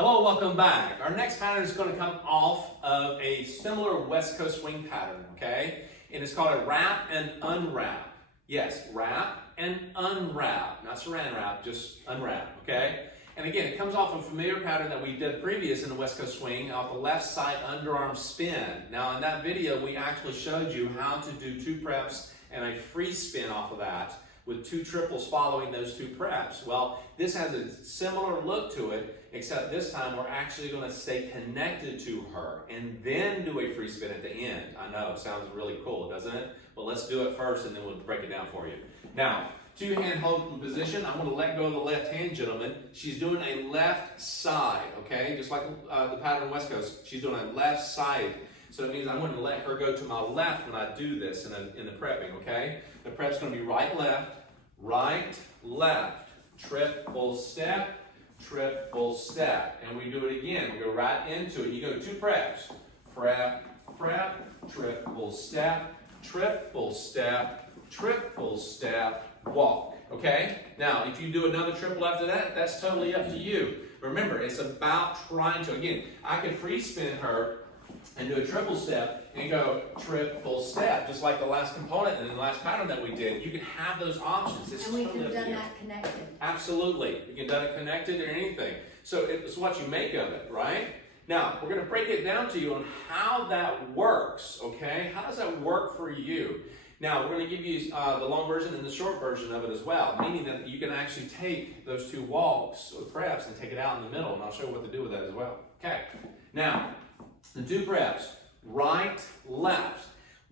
Hello, welcome back. Our next pattern is going to come off of a similar West Coast swing pattern, okay? And it's called a wrap and unwrap. Yes, wrap and unwrap. Not saran wrap, just unwrap, okay? And again, it comes off a familiar pattern that we did previous in the West Coast swing off the left side underarm spin. Now in that video, we actually showed you how to do two preps and a free spin off of that with two triples following those two preps. Well, this has a similar look to it, except this time we're actually going to stay connected to her and then do a free spin at the end. I know, it sounds really cool, doesn't it? But let's do it first and then we'll break it down for you. Now, two-hand hold position. I'm going to let go of the left hand, gentlemen. She's doing a left side, okay? Just like the pattern West Coast, she's doing a left side. So it means I'm going to let her go to my left when I do this in the prepping, okay? The prep's going to be right, left, triple step, triple step. And we do it again. We go right into it. You go two preps. Prep, triple step, triple step, triple step, walk. Okay? Now, if you do another triple after that, that's totally up to you. Remember, it's about trying to, again, I could free spin her and do a triple step and go triple step, just like the last component and the last pattern that we did. You can have those options. It's and we totally could have done up to you. that connected. Absolutely. You can done it connected or anything. So it's what you make of it, right? Now, we're going to break it down to you on how that works, okay? How does that work for you? Now, we're going to give you the long version and the short version of it as well, meaning that you can actually take those two walks or preps and take it out in the middle, and I'll show you what to do with that as well. Okay. Now, the two preps, right, left.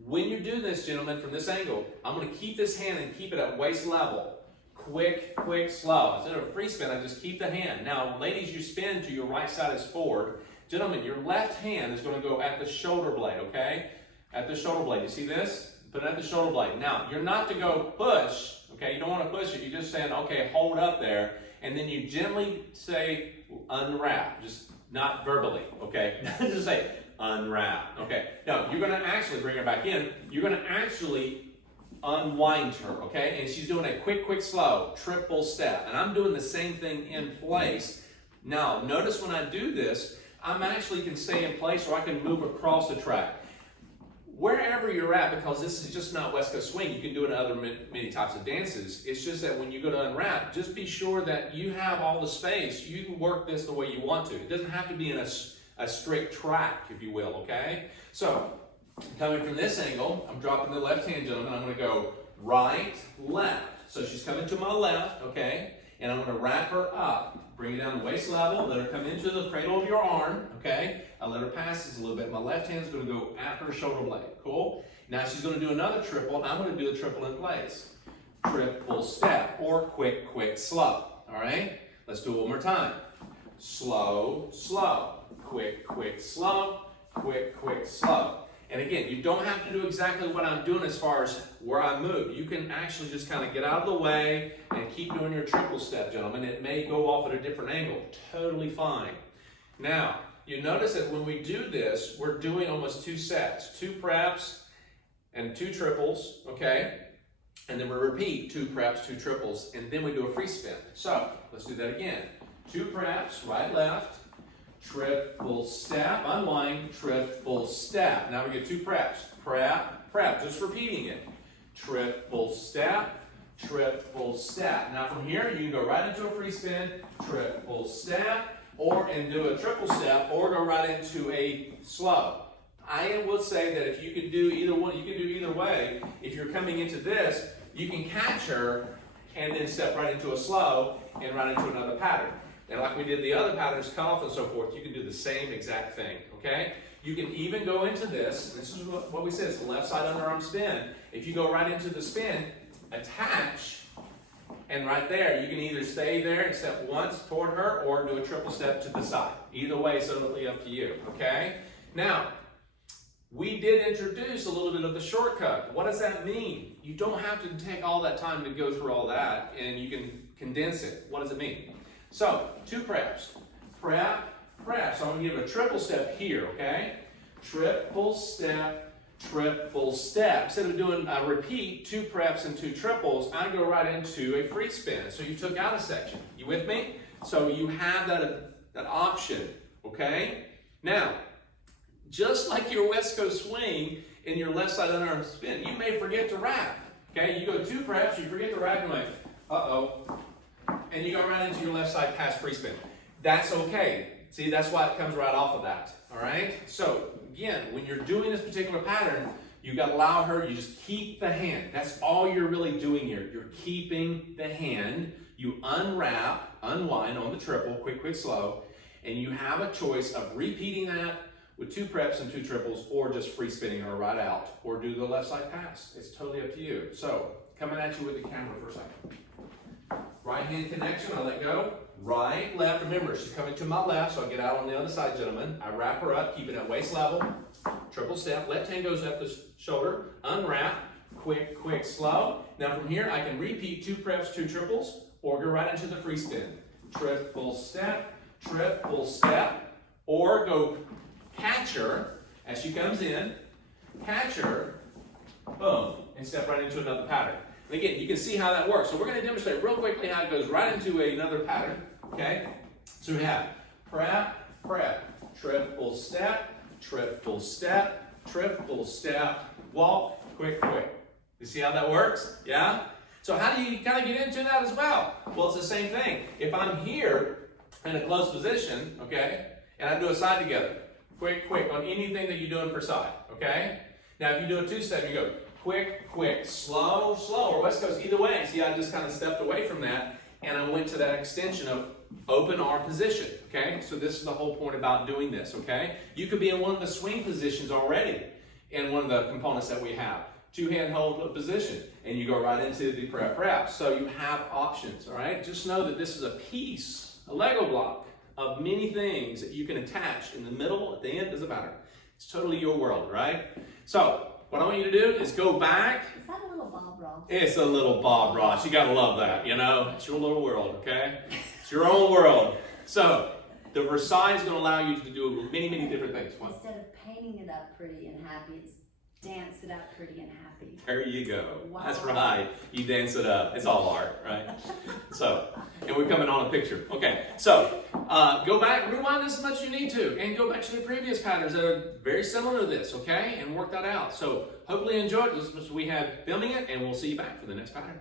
When you do this, gentlemen, from this angle, I'm going to keep this hand and keep it at waist level. Quick, slow. Instead of a free spin, I just keep the hand. Now, ladies, you spin to your right side is forward. Gentlemen, your left hand is going to go at the shoulder blade, okay? At the shoulder blade. You see this? Put it at the shoulder blade. Now, you're not to go push, okay? You don't want to push it. You're just saying, okay, hold up there. And then you gently say unwrap. Just not verbally, okay? Just say unwrap, okay? Now, you're going to actually bring her back in. You're going to actually unwind her, okay? And she's doing a quick, slow, triple step. And I'm doing the same thing in place. Now, notice when I do this, I'm actually can stay in place or I can move across the track. Wherever you're at, because this is just not West Coast swing, you can do it in other many types of dances. It's just that when you go to unwrap, just be sure that you have all the space. You can work this the way you want to. It doesn't have to be in a strict track, if you will, okay? So, coming from this angle, I'm dropping the left hand, gentlemen. I'm going to go right, left. So she's coming to my left, okay? And I'm going to wrap her up. Bring it down to waist level. Let her come into the cradle of your arm, okay? I let her pass this a little bit. My left hand's going to go at her shoulder blade. Cool? Now she's going to do another triple, and I'm going to do a triple in place. Triple step, or quick, slow. All right? Let's do it one more time. Slow. Quick, slow. Quick, slow. And again, you don't have to do exactly what I'm doing as far as where I move. You can actually just kind of get out of the way and keep doing your triple step, gentlemen. It may go off at a different angle. Totally fine. Now, you notice that when we do this, we're doing almost two sets. Two preps and two triples, okay? And then we repeat two preps, two triples, and then we do a free spin. So, let's do that again. Two preps, right, left. Triple step, unwind, triple step. Now we get two preps. Prep, just repeating it. Triple step, triple step. Now from here, you can go right into a free spin, triple step, and do a triple step, or go right into a slow. I will say that if you can do either one, you can do either way. If you're coming into this, you can catch her and then step right into a slow and right into another pattern. And like we did the other patterns, cutoff and so forth, you can do the same exact thing, okay? You can even go into this is what we said, it's the left side underarm spin. If you go right into the spin, attach, and right there, you can either stay there and step once toward her or do a triple step to the side. Either way, it's totally up to you, okay? Now, we did introduce a little bit of the shortcut. What does that mean? You don't have to take all that time to go through all that, and you can condense it. What does it mean? So, two preps. Prep. So I'm going to give a triple step here, okay? Triple step. Instead of doing a repeat, two preps and two triples, I go right into a free spin. So you took out a section. You with me? So you have that option, okay? Now, just like your West Coast swing in your left side underarm spin, you may forget to wrap, okay? You go 2 preps, you forget to wrap, and like, uh-oh, and you go right into your left side pass free spin. That's okay. See, that's why it comes right off of that, all right? So, again, when you're doing this particular pattern, you got to allow her, you just keep the hand. That's all you're really doing here. You're keeping the hand. You unwrap, unwind on the triple, quick, quick, slow, and you have a choice of repeating that with 2 preps and 2 triples, or just free spinning her right out, or do the left side pass. It's totally up to you. So, coming at you with the camera for a second. Right hand connection, I let go. Right, left, remember, she's coming to my left, so I get out on the other side, gentlemen. I wrap her up, keep it at waist level. Triple step, left hand goes up the shoulder, unwrap, quick, quick, slow. Now from here, I can repeat 2 preps, 2 triples, or go right into the free spin. Triple step, or go catch her as she comes in, catch her, boom, and step right into another pattern. And again, you can see how that works. So we're going to demonstrate real quickly how it goes right into another pattern, okay? So we have prep, triple step, walk, quick, quick. You see how that works? Yeah? So how do you kind of get into that as well? Well, it's the same thing. If I'm here in a closed position, okay, and I do a side together, quick, quick, on anything that you're doing per side, okay? Now, if you do a 2-step, you go quick, quick, slow, slow, or West Coast, either way. See, I just kind of stepped away from that, and I went to that extension of open arm position, okay? So this is the whole point about doing this, okay? You could be in one of the swing positions already in one of the components that we have. 2-hand hold position, and you go right into the prep. So you have options, all right? Just know that this is a piece, a Lego block of many things that you can attach in the middle, at the end, doesn't matter. It's totally your world, right? So what I want you to do is go back. Is that a little Bob Ross? It's a little Bob Ross. You gotta love that, you know? It's your little world, okay? It's your own world. So the Versailles is gonna allow you to do many, many different things. Instead of painting it up pretty and happy, it's dance it up pretty and happy. There you go. Wow. That's right. You dance it up. It's all art, right? So, and we're coming on a picture. Okay, so go back, rewind this as much as you need to, and go back to the previous patterns that are very similar to this, okay? And work that out. So hopefully you enjoyed this as we had filming it, and we'll see you back for the next pattern.